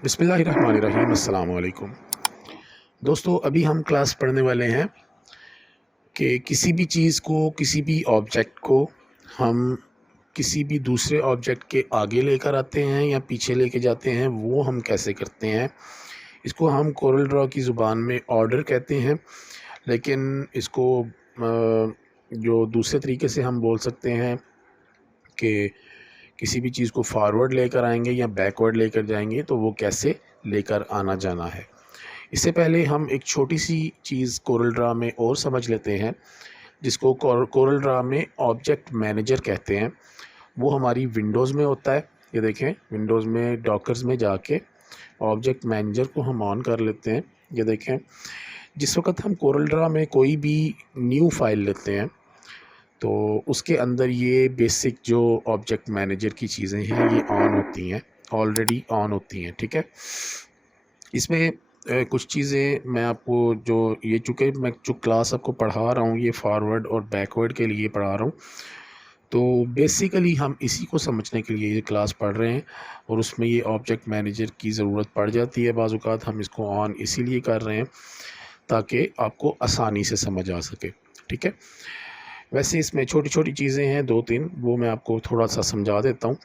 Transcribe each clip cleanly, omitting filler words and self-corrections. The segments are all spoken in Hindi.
बिस्मिल्लाहिर्रहमानिर्रहीम अस्सलाम वालेकुम। दोस्तों, अभी हम क्लास पढ़ने वाले हैं कि किसी भी चीज़ को, किसी भी ऑब्जेक्ट को हम किसी भी दूसरे ऑब्जेक्ट के आगे लेकर आते हैं या पीछे लेके जाते हैं, वो हम कैसे करते हैं। इसको हम कोरल ड्रॉ की ज़ुबान में ऑर्डर कहते हैं, लेकिन इसको जो दूसरे तरीके से हम बोल सकते हैं कि किसी भी चीज़ को फॉरवर्ड लेकर आएंगे या बैकवर्ड लेकर जाएंगे, तो वो कैसे लेकर आना जाना है। इससे पहले हम एक छोटी सी चीज़ कोरल ड्रा में और समझ लेते हैं, जिसको कोरल ड्रा में ऑब्जेक्ट मैनेजर कहते हैं। वो हमारी विंडोज़ में होता है। ये देखें, विंडोज़ में डॉकर्स में जाके ऑब्जेक्ट मैनेजर को हम ऑन कर लेते हैं। ये देखें, जिस वक्त हम कोरल ड्रा में कोई भी न्यू फाइल लेते हैं, तो उसके अंदर ये बेसिक जो ऑब्जेक्ट मैनेजर की चीज़ें हैं ये ऑन होती हैं, ऑलरेडी ऑन होती हैं। ठीक है, इसमें कुछ चीज़ें मैं आपको चूँकि मैं जो क्लास आपको पढ़ा रहा हूँ ये फॉरवर्ड और बैकवर्ड के लिए पढ़ा रहा हूँ, तो बेसिकली हम इसी को समझने के लिए ये क्लास पढ़ रहे हैं। और उसमें ये ऑब्जेक्ट मैनेजर की ज़रूरत पड़ जाती है। बाज़ औक़ात हम इसको ऑन इसीलिए कर रहे हैं ताकि आपको आसानी से समझ आ सके। ठीक है, वैसे इसमें छोटी छोटी चीज़ें हैं, 2-3, वो मैं आपको थोड़ा सा समझा देता हूँ।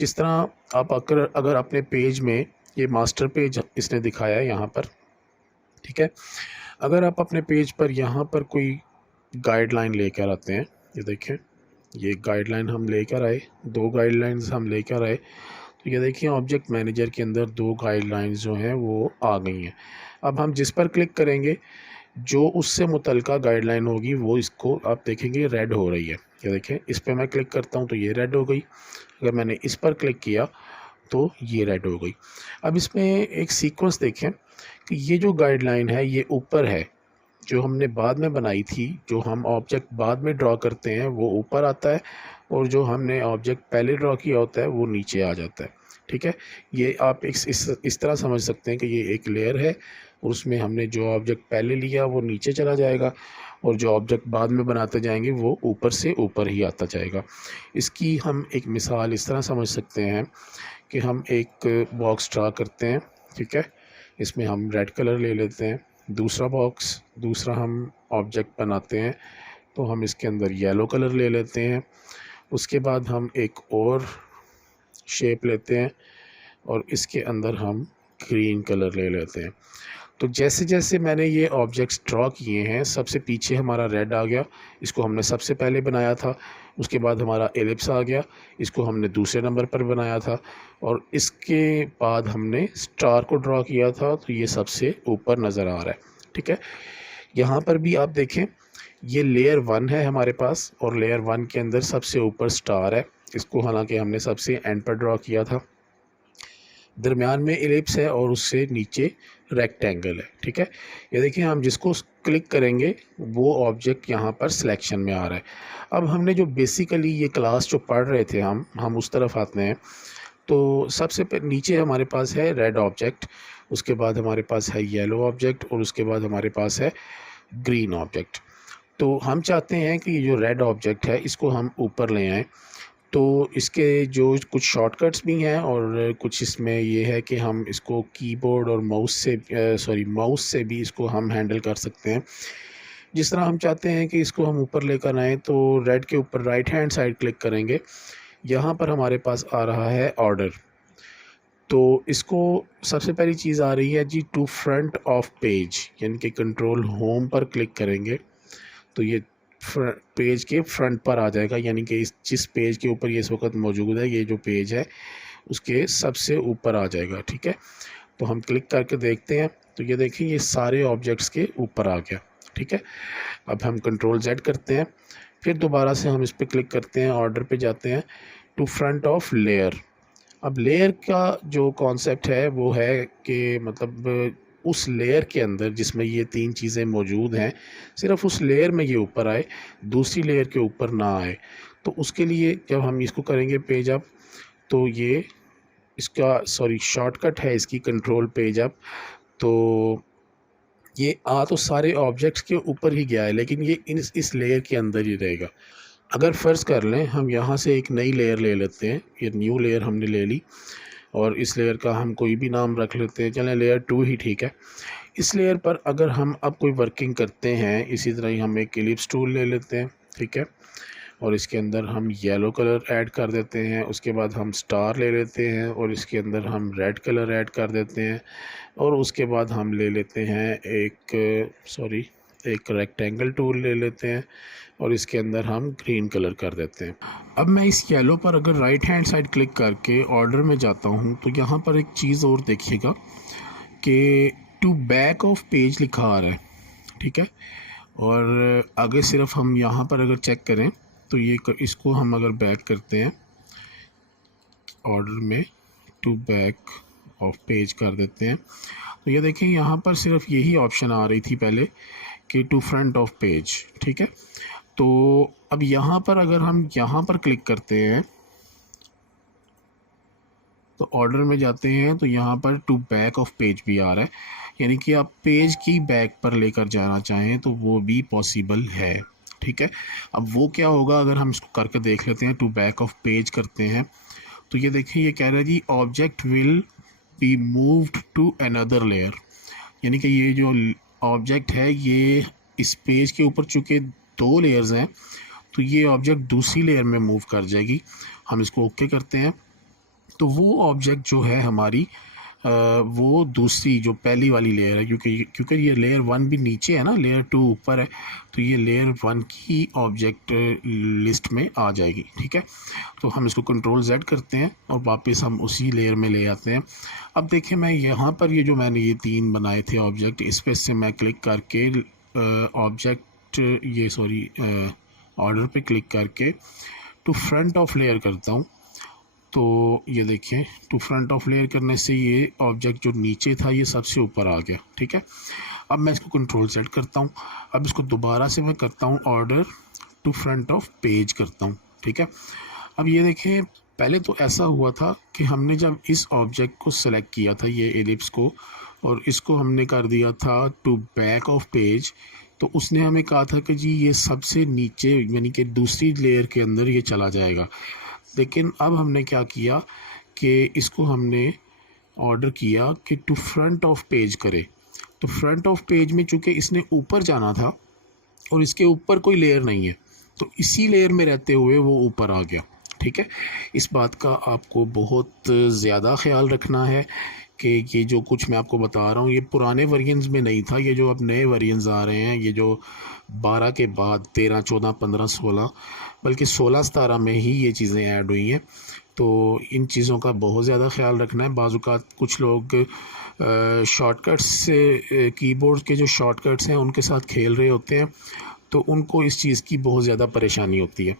जिस तरह आप अगर अपने पेज में, ये मास्टर पेज इसने दिखाया है यहाँ पर, ठीक है। अगर आप अपने पेज पर यहाँ पर कोई गाइडलाइन लेकर आते हैं, ये देखें, ये गाइडलाइन हम लेकर आए, 2 गाइडलाइंस हम लेकर आए, तो ये देखिए ऑब्जेक्ट मैनेजर के अंदर 2 गाइडलाइंस जो हैं वो आ गई हैं। अब हम जिस पर क्लिक करेंगे, जो उससे मुतल्लिका गाइडलाइन होगी वो इसको आप देखेंगे रेड हो रही है। ये देखें, इस पर मैं क्लिक करता हूँ तो ये रेड हो गई। अगर मैंने इस पर क्लिक किया तो ये रेड हो गई। अब इसमें एक सीक्वेंस देखें कि ये जो गाइडलाइन है ये ऊपर है, जो हमने बाद में बनाई थी, जो हम ऑब्जेक्ट बाद में ड्रॉ करते हैं वो ऊपर आता है, और जो हमने ऑब्जेक्ट पहले ड्रॉ किया होता है वो नीचे आ जाता है। ठीक है, ये आप इस तरह समझ सकते हैं कि ये एक लेयर है, और उसमें हमने जो ऑब्जेक्ट पहले लिया वो नीचे चला जाएगा, और जो ऑब्जेक्ट बाद में बनाते जाएंगे वो ऊपर से ऊपर ही आता जाएगा। इसकी हम एक मिसाल इस तरह समझ सकते हैं कि हम एक बॉक्स ड्रा करते हैं। ठीक है, इसमें हम रेड कलर ले लेते हैं। दूसरा हम ऑब्जेक्ट बनाते हैं, तो हम इसके अंदर येलो कलर ले लेते हैं। उसके बाद हम एक और शेप लेते हैं, और इसके अंदर हम ग्रीन कलर ले लेते हैं। तो जैसे जैसे मैंने ये ऑब्जेक्ट्स ड्रॉ किए हैं, सबसे पीछे हमारा रेड आ गया, इसको हमने सबसे पहले बनाया था। उसके बाद हमारा एलिप्स आ गया, इसको हमने दूसरे नंबर पर बनाया था। और इसके बाद हमने स्टार को ड्रॉ किया था, तो ये सबसे ऊपर नज़र आ रहा है। ठीक है, यहाँ पर भी आप देखें, ये लेयर 1 है हमारे पास, और लेयर 1 के अंदर सबसे ऊपर स्टार है। इसको हालांकि हमने सबसे एंड पर ड्रॉ किया था। दरमियान में एलिप्स है और उससे नीचे रेक्टेंगल है। ठीक है, ये देखिए, हम जिसको क्लिक करेंगे वो ऑब्जेक्ट यहाँ पर सिलेक्शन में आ रहा है। अब हमने जो बेसिकली ये क्लास जो पढ़ रहे थे, हम उस तरफ आते हैं। तो सबसे नीचे हमारे पास है रेड ऑब्जेक्ट, उसके बाद हमारे पास है येलो ऑब्जेक्ट, और उसके बाद हमारे पास है ग्रीन ऑब्जेक्ट। तो हम चाहते हैं कि ये जो रेड ऑब्जेक्ट है इसको हम ऊपर ले आएँ। तो इसके जो कुछ शॉर्टकट्स भी हैं, और कुछ इसमें ये है कि हम इसको कीबोर्ड और माउस से भी इसको हम हैंडल कर सकते हैं। जिस तरह हम चाहते हैं कि इसको हम ऊपर लेकर आएँ, तो रेड के ऊपर राइट हैंड साइड क्लिक करेंगे, यहाँ पर हमारे पास आ रहा है ऑर्डर। तो इसको सबसे पहली चीज़ आ रही है जी, टू फ्रंट ऑफ पेज, यानी कि कंट्रोल होम पर क्लिक करेंगे तो ये पेज के फ्रंट पर आ जाएगा, यानी कि जिस पेज के ऊपर ये इस वक्त मौजूद है, ये जो पेज है उसके सबसे ऊपर आ जाएगा। ठीक है, तो हम क्लिक करके देखते हैं, तो ये देखिए ये सारे ऑब्जेक्ट्स के ऊपर आ गया। ठीक है, अब हम कंट्रोल Z करते हैं, फिर दोबारा से हम इस पर क्लिक करते हैं, ऑर्डर पे जाते हैं, टू फ्रंट ऑफ लेयर। अब लेयर का जो कॉन्सेप्ट है वो है कि मतलब उस लेयर के अंदर जिसमें ये 3 चीज़ें मौजूद हैं, सिर्फ उस लेयर में ये ऊपर आए, दूसरी लेयर के ऊपर ना आए। तो उसके लिए जब हम इसको करेंगे पेज अप, तो ये शॉर्टकट है इसकी, कंट्रोल पेज अप। तो ये तो सारे ऑब्जेक्ट्स के ऊपर ही गया है, लेकिन ये इस लेयर के अंदर ही रहेगा। अगर फ़र्ज़ कर लें हम यहाँ से एक नई लेयर ले लेते हैं, ये न्यू लेयर हमने ले ली, और इस लेयर का हम कोई भी नाम रख लेते हैं, चलें लेयर 2 ही ठीक है। इस लेयर पर अगर हम अब कोई वर्किंग करते हैं, इसी तरह ही हम एक एलिप्स टूल ले लेते हैं, ठीक है, और इसके अंदर हम येलो कलर ऐड कर देते हैं। उसके बाद हम स्टार ले लेते हैं और इसके अंदर हम रेड कलर ऐड कर देते हैं। और उसके बाद हम ले लेते हैं एक रेक्टेंगल टूल ले लेते हैं और इसके अंदर हम ग्रीन कलर कर देते हैं। अब मैं इस येलो पर अगर राइट हैंड साइड क्लिक करके ऑर्डर में जाता हूँ तो यहाँ पर एक चीज़ और देखिएगा कि टू बैक ऑफ पेज लिखा आ रहा है, ठीक है। और आगे सिर्फ हम यहाँ पर अगर चेक करें तो इसको हम अगर बैक करते हैं ऑर्डर में, टू बैक ऑफ पेज कर देते हैं, तो ये देखें यहाँ पर सिर्फ यही ऑप्शन आ रही थी पहले कि टू फ्रंट ऑफ पेज, ठीक है। तो अब यहाँ पर अगर हम यहाँ पर क्लिक करते हैं तो ऑर्डर में जाते हैं तो यहाँ पर टू बैक ऑफ पेज भी आ रहा है, यानी कि आप पेज की बैक पर लेकर जाना चाहें तो वो भी पॉसिबल है, ठीक है। अब वो क्या होगा अगर हम इसको करके देख लेते हैं, टू बैक ऑफ पेज करते हैं तो ये देखिए ये कह रहा है जी object will be moved to another layer, यानी कि ये जो ऑब्जेक्ट है ये इस पेज के ऊपर चूँकि 2 लेयर्स हैं तो ये ऑब्जेक्ट दूसरी लेयर में मूव कर जाएगी। हम इसको ओके करते हैं तो वो ऑब्जेक्ट जो है हमारी वो दूसरी जो पहली वाली लेयर है, क्योंकि ये लेयर 1 भी नीचे है ना, लेयर 2 ऊपर है, तो ये लेयर 1 की ऑब्जेक्ट लिस्ट में आ जाएगी, ठीक है। तो हम इसको कंट्रोल Z करते हैं और वापस हम उसी लेयर में ले आते हैं। अब देखें मैं यहाँ पर ये जो मैंने ये 3 बनाए थे ऑब्जेक्ट, इस पर से मैं क्लिक करके ऑर्डर पे क्लिक करके टू फ्रंट ऑफ लेयर करता हूँ तो ये देखें टू फ्रंट ऑफ लेयर करने से ये ऑब्जेक्ट जो नीचे था ये सबसे ऊपर आ गया, ठीक है। अब मैं इसको कंट्रोल Z करता हूँ, अब इसको दोबारा से मैं करता हूँ order to front of page करता हूँ, ठीक है। अब ये देखें पहले तो ऐसा हुआ था कि हमने जब इस ऑब्जेक्ट को सेलेक्ट किया था ये एलिप्स को और इसको हमने कर दिया था टू बैक ऑफ पेज, तो उसने हमें कहा था कि जी ये सबसे नीचे यानी कि दूसरी लेयर के अंदर ये चला जाएगा। लेकिन अब हमने क्या किया कि इसको हमने ऑर्डर किया कि टू फ्रंट ऑफ पेज करे, तो फ्रंट ऑफ पेज में चूँकि इसने ऊपर जाना था और इसके ऊपर कोई लेयर नहीं है तो इसी लेयर में रहते हुए वो ऊपर आ गया, ठीक है। इस बात का आपको बहुत ज़्यादा ख्याल रखना है कि ये जो कुछ मैं आपको बता रहा हूँ ये पुराने वर्जन्स में नहीं था, ये जो अब नए वर्जन्स आ रहे हैं, ये जो 12 के बाद 13, 14, 15, 16 बल्कि 16, 17 में ही ये चीज़ें ऐड हुई हैं। तो इन चीज़ों का बहुत ज़्यादा ख्याल रखना है। बाज़ औक़ात कुछ लोग शॉर्टकट्स से कीबोर्ड के जो शॉर्टकट्स हैं उनके साथ खेल रहे होते हैं तो उनको इस चीज़ की बहुत ज़्यादा परेशानी होती है।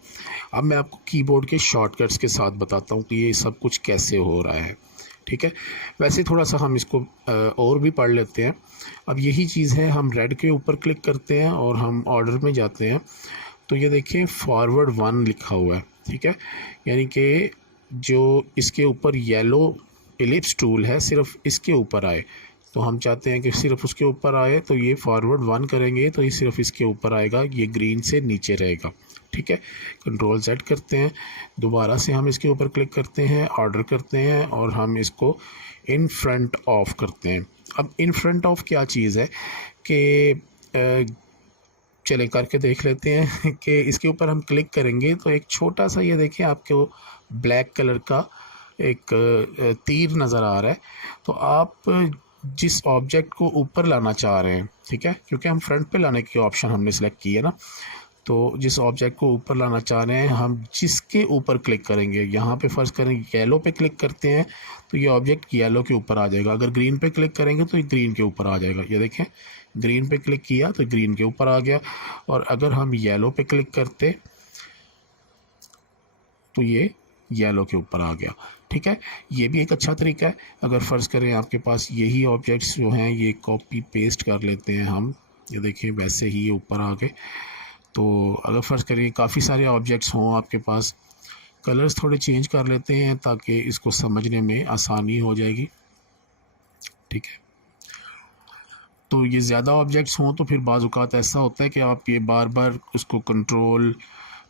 अब मैं आपको कीबोर्ड के शॉर्टकट्स के साथ बताता हूँ कि ये सब कुछ कैसे हो रहा है, ठीक है। वैसे थोड़ा सा हम इसको और भी पढ़ लेते हैं। अब यही चीज़ है, हम रेड के ऊपर क्लिक करते हैं और हम ऑर्डर में जाते हैं तो ये देखिए फॉरवर्ड 1 लिखा हुआ है, ठीक है। यानी कि जो इसके ऊपर येलो एलिप्स टूल है सिर्फ इसके ऊपर आए, तो हम चाहते हैं कि सिर्फ उसके ऊपर आए, तो ये फॉरवर्ड 1 करेंगे तो ये सिर्फ इसके ऊपर आएगा, ये ग्रीन से नीचे रहेगा, ठीक है। कंट्रोल Z करते हैं, दोबारा से हम इसके ऊपर क्लिक करते हैं, ऑर्डर करते हैं और हम इसको इन फ्रंट ऑफ करते हैं। अब इन फ्रंट ऑफ क्या चीज़ है कि चले करके देख लेते हैं कि इसके ऊपर हम क्लिक करेंगे तो एक छोटा सा ये देखिए आपको ब्लैक कलर का एक तीर नज़र आ रहा है, तो आप जिस ऑब्जेक्ट को ऊपर लाना चाह रहे हैं, ठीक है, क्योंकि हम फ्रंट पे लाने की ऑप्शन हमने सेलेक्ट की है ना, तो जिस ऑब्जेक्ट को ऊपर लाना चाह रहे हैं हम जिसके ऊपर क्लिक करेंगे, यहाँ पे फ़र्ज़ करें येलो पे क्लिक करते हैं तो ये ऑब्जेक्ट येलो के ऊपर आ जाएगा, अगर ग्रीन पे क्लिक करेंगे तो ये ग्रीन के ऊपर आ जाएगा। ये देखें ग्रीन पे क्लिक किया तो ग्रीन के ऊपर आ गया, और अगर हम येलो पे क्लिक करते तो ये येलो के ऊपर आ गया, ठीक है। ये भी एक अच्छा तरीका है। अगर फ़र्ज़ करें आपके पास यही ऑब्जेक्ट्स जो हैं ये कॉपी पेस्ट कर लेते हैं हम, ये देखिए वैसे ही ये ऊपर आ गए। तो अगर फ़र्ज़ करें काफ़ी सारे ऑब्जेक्ट्स हों आपके पास, कलर्स थोड़े चेंज कर लेते हैं ताकि इसको समझने में आसानी हो जाएगी, ठीक है। तो ये ज़्यादा ऑब्जेक्ट्स हों तो फिर बाज़ औक़ात ऐसा होता है कि आप ये बार बार उसको कंट्रोल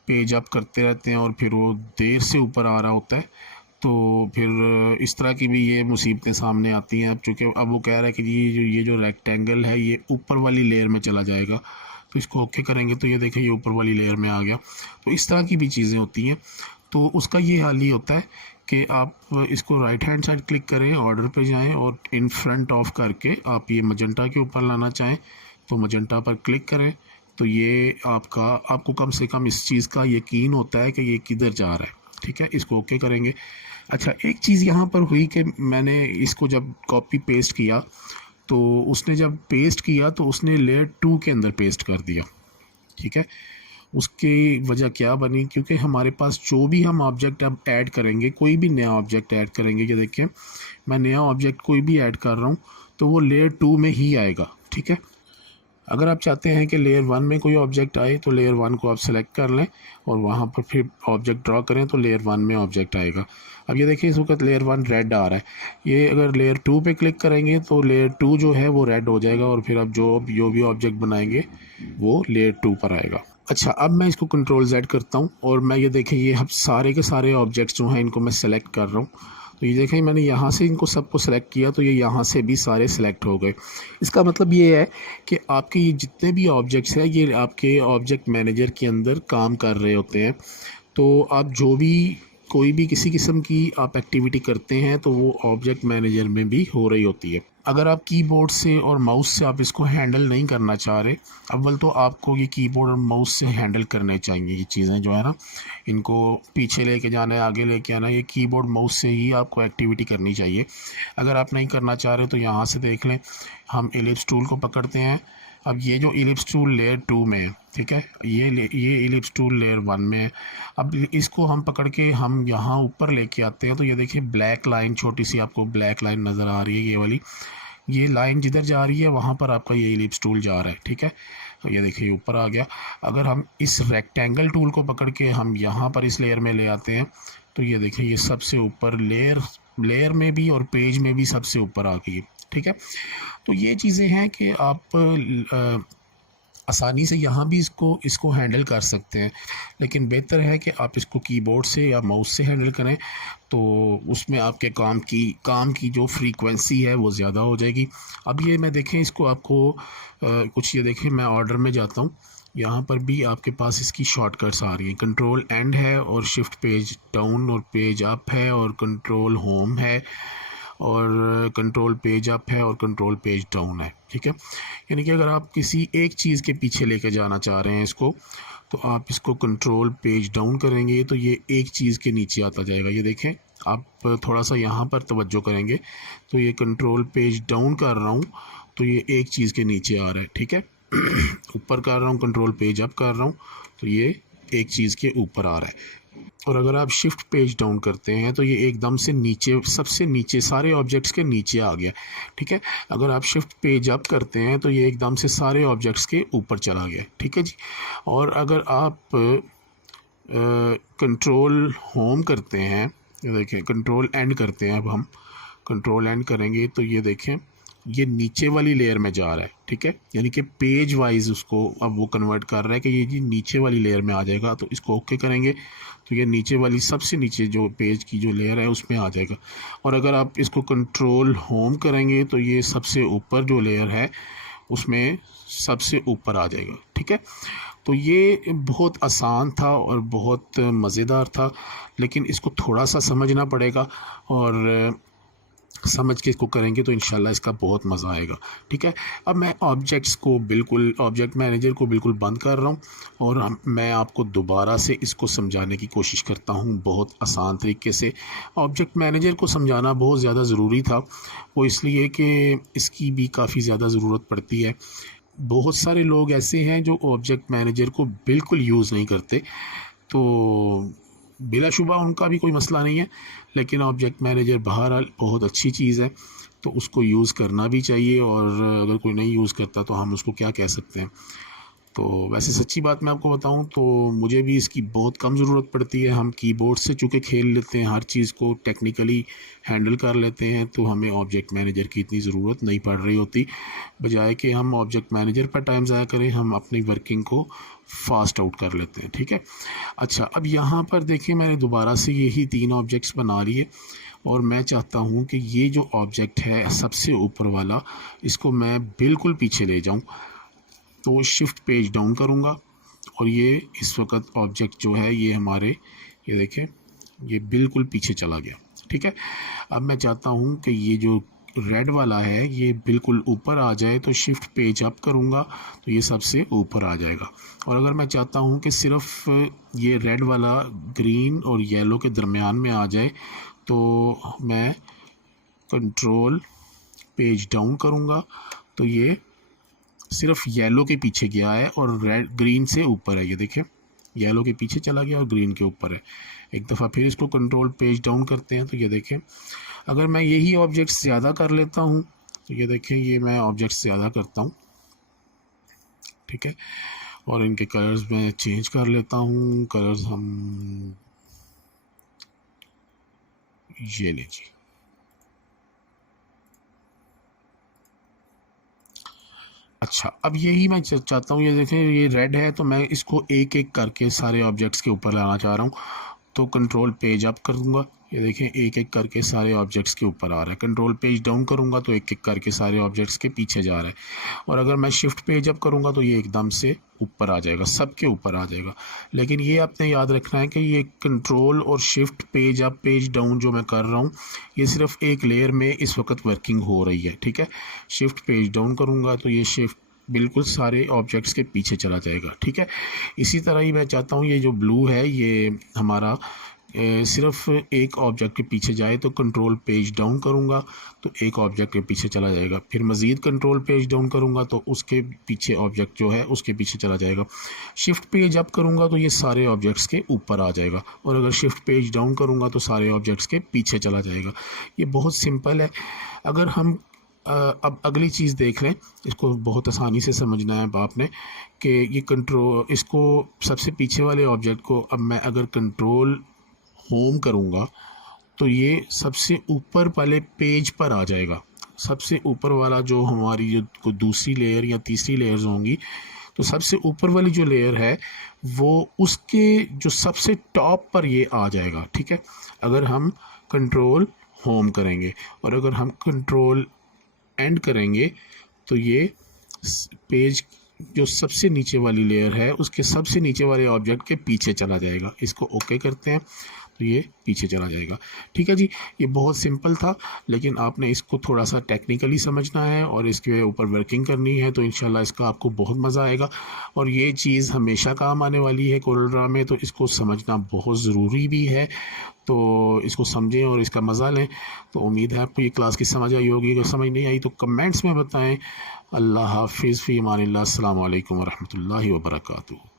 पेज अप करते रहते हैं और फिर वो देर से ऊपर आ रहा होता है, तो फिर इस तरह की भी ये मुसीबतें सामने आती हैं। अब चूँकि अब वो कह रहा है कि ये जो रेक्टेंगल है ये ऊपर वाली लेयर में चला जाएगा, तो इसको ओके करेंगे तो ये देखें ये ऊपर वाली लेयर में आ गया। तो इस तरह की भी चीज़ें होती हैं। तो उसका ये हाल ही होता है कि आप इसको राइट हैंड साइड क्लिक करें, ऑर्डर पे जाएं और इन फ्रंट ऑफ करके आप ये मजेंटा के ऊपर लाना चाहें तो मजेंटा पर क्लिक करें। तो ये आपको कम से कम इस चीज़ का यकीन होता है कि ये किधर जा रहा है। ठीक है, इसको ओके करेंगे। अच्छा, एक चीज़ यहाँ पर हुई कि मैंने इसको जब कॉपी पेस्ट किया तो उसने जब पेस्ट किया तो उसने लेयर 2 के अंदर पेस्ट कर दिया। ठीक है, उसकी वजह क्या बनी, क्योंकि हमारे पास जो भी हम ऑब्जेक्ट अब ऐड करेंगे, कोई भी नया ऑब्जेक्ट ऐड करेंगे, ये देखें मैं नया ऑब्जेक्ट कोई भी ऐड कर रहा हूँ तो वो लेयर 2 में ही आएगा। ठीक है, अगर आप चाहते हैं कि लेयर 1 में कोई ऑब्जेक्ट आए तो लेयर 1 को आप सेलेक्ट कर लें और वहाँ पर फिर ऑब्जेक्ट ड्रॉ करें तो लेयर 1 में ऑब्जेक्ट आएगा। अब ये देखिए इस वक्त लेयर 1 रेड आ रहा है, ये अगर लेयर 2 पे क्लिक करेंगे तो लेयर 2 जो है वो रेड हो जाएगा और फिर अब जो भी ऑब्जेक्ट बनाएंगे वो लेयर 2 पर आएगा। अच्छा, अब मैं इसको कंट्रोल Z करता हूँ और मैं ये देखें ये अब सारे के सारे ऑब्जेक्ट्स जो हैं इनको मैं सेलेक्ट कर रहा हूँ। तो ये देखें मैंने यहाँ से इनको सबको सेलेक्ट किया तो ये यहाँ से भी सारे सेलेक्ट हो गए। इसका मतलब ये है कि आपके ये जितने भी ऑब्जेक्ट्स हैं ये आपके ऑब्जेक्ट मैनेजर के अंदर काम कर रहे होते हैं। तो आप जो भी कोई भी किसी किस्म की आप एक्टिविटी करते हैं तो वो ऑब्जेक्ट मैनेजर में भी हो रही होती है। अगर आप कीबोर्ड से और माउस से आप इसको हैंडल नहीं करना चाह रहे, अव्वल तो आपको ये कीबोर्ड और माउस से हैंडल करने चाहिए। ये चीज़ें जो है ना, इनको पीछे लेके जाना है, आगे लेके आना है, ये कीबोर्ड माउस से ही आपको एक्टिविटी करनी चाहिए। अगर आप नहीं करना चाह रहे तो यहाँ से देख लें, हम एलिप्स टूल को पकड़ते हैं। अब ये जो एलिप्स टूल लेयर 2 में है, ठीक है, ये एलिप्स टूल लेयर 1 में है। अब इसको हम पकड़ के हम यहाँ ऊपर लेके आते हैं तो ये देखिए ब्लैक लाइन, छोटी सी आपको ब्लैक लाइन नज़र आ रही है, ये वाली, ये लाइन जिधर जा रही है वहाँ पर आपका ये एलिप्स टूल जा रहा है। ठीक है, तो ये देखिए ऊपर आ गया। अगर हम इस रेक्टेंगल टूल को पकड़ के हम यहाँ पर इस लेयर में ले आते हैं तो ये देखिए ये सबसे ऊपर लेयर में भी और पेज में भी सबसे ऊपर आ गई है। ठीक है, तो ये चीज़ें हैं कि आप आसानी से यहाँ भी इसको हैंडल कर सकते हैं, लेकिन बेहतर है कि आप इसको कीबोर्ड से या माउस से हैंडल करें तो उसमें आपके काम की जो फ्रीक्वेंसी है वो ज़्यादा हो जाएगी। अब ये मैं देखें इसको आपको कुछ ये देखें, मैं ऑर्डर में जाता हूँ, यहाँ पर भी आपके पास इसकी शॉर्टकट्स आ रही हैं। कंट्रोल एंड है और शिफ्ट पेज डाउन और पेज अप है और कंट्रोल होम है और कंट्रोल पेज अप है और कंट्रोल पेज डाउन है। ठीक है, यानी कि अगर आप किसी एक चीज़ के पीछे लेकर जाना चाह रहे हैं इसको, तो आप इसको कंट्रोल पेज डाउन करेंगे तो ये एक चीज़ के नीचे आता जाएगा। ये देखें, आप थोड़ा सा यहाँ पर तवज्जो करेंगे तो ये कंट्रोल पेज डाउन कर रहा हूँ तो ये एक चीज़ के नीचे आ रहा है। ठीक है, ऊपर कर रहा हूँ, कंट्रोल पेज अप कर रहा हूँ तो ये एक चीज़ के ऊपर आ रहा है। और अगर आप शिफ्ट पेज डाउन करते हैं तो ये एकदम से नीचे, सबसे नीचे, सारे ऑब्जेक्ट्स के नीचे आ गया। ठीक है, अगर आप शिफ्ट पेज अप करते हैं तो ये एकदम से सारे ऑब्जेक्ट्स के ऊपर चला गया। ठीक है जी, और अगर आप कंट्रोल होम करते हैं, देखें कंट्रोल एंड करते हैं, अब हम कंट्रोल एंड करेंगे तो ये देखें ये नीचे वाली लेयर में जा रहा है। ठीक है, यानी कि पेज वाइज उसको अब वो कन्वर्ट कर रहा है कि ये जी नीचे वाली लेयर में आ जाएगा। तो इसको ओके करेंगे तो ये नीचे वाली सबसे नीचे जो पेज की जो लेयर है उसमें आ जाएगा। और अगर आप इसको कंट्रोल होम करेंगे तो ये सबसे ऊपर जो लेयर है उसमें सबसे ऊपर आ जाएगा। ठीक है, तो ये बहुत आसान था और बहुत मज़ेदार था, लेकिन इसको थोड़ा सा समझना पड़ेगा और समझ के इसको करेंगे तो इंशाल्लाह इसका बहुत मज़ा आएगा। ठीक है, अब मैं ऑब्जेक्ट मैनेजर को बिल्कुल बंद कर रहा हूँ और मैं आपको दोबारा से इसको समझाने की कोशिश करता हूँ बहुत आसान तरीके से। ऑब्जेक्ट मैनेजर को समझाना बहुत ज़्यादा ज़रूरी था, वो इसलिए कि इसकी भी काफ़ी ज़्यादा ज़रूरत पड़ती है। बहुत सारे लोग ऐसे हैं जो ऑब्जेक्ट मैनेजर को बिल्कुल यूज़ नहीं करते, तो बिलाशुबा उनका भी कोई मसला नहीं है, लेकिन ऑब्जेक्ट मैनेजर बहरहाल बहुत अच्छी चीज़ है तो उसको यूज़ करना भी चाहिए। और अगर कोई नहीं यूज़ करता तो हम उसको क्या कह सकते हैं। तो वैसे सच्ची बात मैं आपको बताऊं तो मुझे भी इसकी बहुत कम ज़रूरत पड़ती है। हम कीबोर्ड से चूँकि खेल लेते हैं, हर चीज़ को टेक्निकली हैंडल कर लेते हैं, तो हमें ऑब्जेक्ट मैनेजर की इतनी ज़रूरत नहीं पड़ रही होती। बजाय कि हम ऑब्जेक्ट मैनेजर पर टाइम ज़ाया करें, हम अपनी वर्किंग को फास्ट आउट कर लेते हैं। ठीक है, अच्छा अब यहाँ पर देखिए मैंने दोबारा से यही 3 ऑब्जेक्ट्स बना लिए और मैं चाहता हूँ कि ये जो ऑब्जेक्ट है सबसे ऊपर वाला, इसको मैं बिल्कुल पीछे ले जाऊँ। तो शिफ्ट पेज डाउन करूँगा और ये इस वक्त ऑब्जेक्ट जो है ये हमारे, ये देखें ये बिल्कुल पीछे चला गया। ठीक है, अब मैं चाहता हूँ कि ये जो रेड वाला है ये बिल्कुल ऊपर आ जाए, तो शिफ्ट पेज अप करूँगा तो ये सबसे ऊपर आ जाएगा। और अगर मैं चाहता हूँ कि सिर्फ ये रेड वाला ग्रीन और येलो के दरमियान में आ जाए, तो मैं कंट्रोल पेज डाउन करूँगा तो ये सिर्फ येलो के पीछे गया है और रेड ग्रीन से ऊपर है। ये देखें येलो के पीछे चला गया और ग्रीन के ऊपर है। एक दफ़ा फिर इसको कंट्रोल पेज डाउन करते हैं तो ये देखें, अगर मैं यही ऑब्जेक्ट ज़्यादा कर लेता हूँ तो ये देखें ये मैं ऑब्जेक्ट ज़्यादा करता हूँ। ठीक है, और इनके कलर्स मैं चेंज कर लेता हूँ। कलर्स हम ये लीजिए, अच्छा अब यही मैं चाहता हूँ, ये देखें ये रेड है तो मैं इसको एक एक करके सारे ऑब्जेक्ट्स के ऊपर लाना चाह रहा हूँ। तो कंट्रोल पेज अप करूँगा, ये देखें एक एक करके सारे ऑब्जेक्ट्स के ऊपर आ रहा है। कंट्रोल पेज डाउन करूँगा तो एक एक करके सारे ऑब्जेक्ट्स के पीछे जा रहा है। और अगर मैं शिफ्ट पेज अप करूँगा तो ये एकदम से ऊपर आ जाएगा, सबके ऊपर आ जाएगा। लेकिन ये आपने याद रखना है कि ये कंट्रोल और shift page up page down जो मैं कर रहा हूँ ये सिर्फ एक लेयर में इस वक्त वर्किंग हो रही है। ठीक है, शिफ्ट पेज डाउन करूँगा तो ये शिफ्ट बिल्कुल सारे ऑब्जेक्ट्स के पीछे चला जाएगा। ठीक है, इसी तरह ही मैं चाहता हूँ ये जो ब्लू है ये हमारा सिर्फ एक ऑब्जेक्ट के पीछे जाए, तो कंट्रोल पेज डाउन करूँगा तो एक ऑब्जेक्ट के पीछे चला जाएगा। फिर मज़ीद कंट्रोल पेज डाउन करूँगा तो उसके पीछे ऑब्जेक्ट जो है उसके पीछे चला जाएगा। शिफ्ट पेज अप करूँगा तो ये सारे ऑब्जेक्ट्स के ऊपर आ जाएगा, और अगर शिफ्ट पेज डाउन करूँगा तो सारे ऑब्जेक्ट्स के पीछे चला जाएगा। ये बहुत सिंपल है। अगर हम अब अगली चीज़ देख लें, इसको बहुत आसानी से समझना है आपने कि ये कंट्रोल, इसको सबसे पीछे वाले ऑब्जेक्ट को अब मैं अगर कंट्रोल होम करूँगा तो ये सबसे ऊपर वाले पेज पर आ जाएगा। सबसे ऊपर वाला जो हमारी जो दूसरी लेयर या तीसरी लेयर्स होंगी, तो सबसे ऊपर वाली जो लेयर है वो उसके जो सबसे टॉप पर ये आ जाएगा। ठीक है, अगर हम कंट्रोल होम करेंगे और अगर हम कंट्रोल एंड करेंगे तो ये पेज जो सबसे नीचे वाली लेयर है उसके सबसे नीचे वाले ऑब्जेक्ट के पीछे चला जाएगा। इसको ओके करते हैं तो ये पीछे चला जाएगा। ठीक है जी, ये बहुत सिंपल था, लेकिन आपने इसको थोड़ा सा टेक्निकली समझना है और इसके ऊपर वर्किंग करनी है, तो इंशाल्लाह इसका आपको बहुत मज़ा आएगा। और ये चीज़ हमेशा काम आने वाली है कोरल ड्रा में, तो इसको समझना बहुत ज़रूरी भी है। तो इसको समझें और इसका मज़ा लें। तो उम्मीद है आपको ये क्लास की समझ आई होगी। अगर समझ नहीं आई तो कमेंट्स में बताएं। अल्लाह हाफिज़, फ़ी अमानिल्लाह, अस्सलामु अलैकुम वरहमतुल्लाहि वबरकातुहू।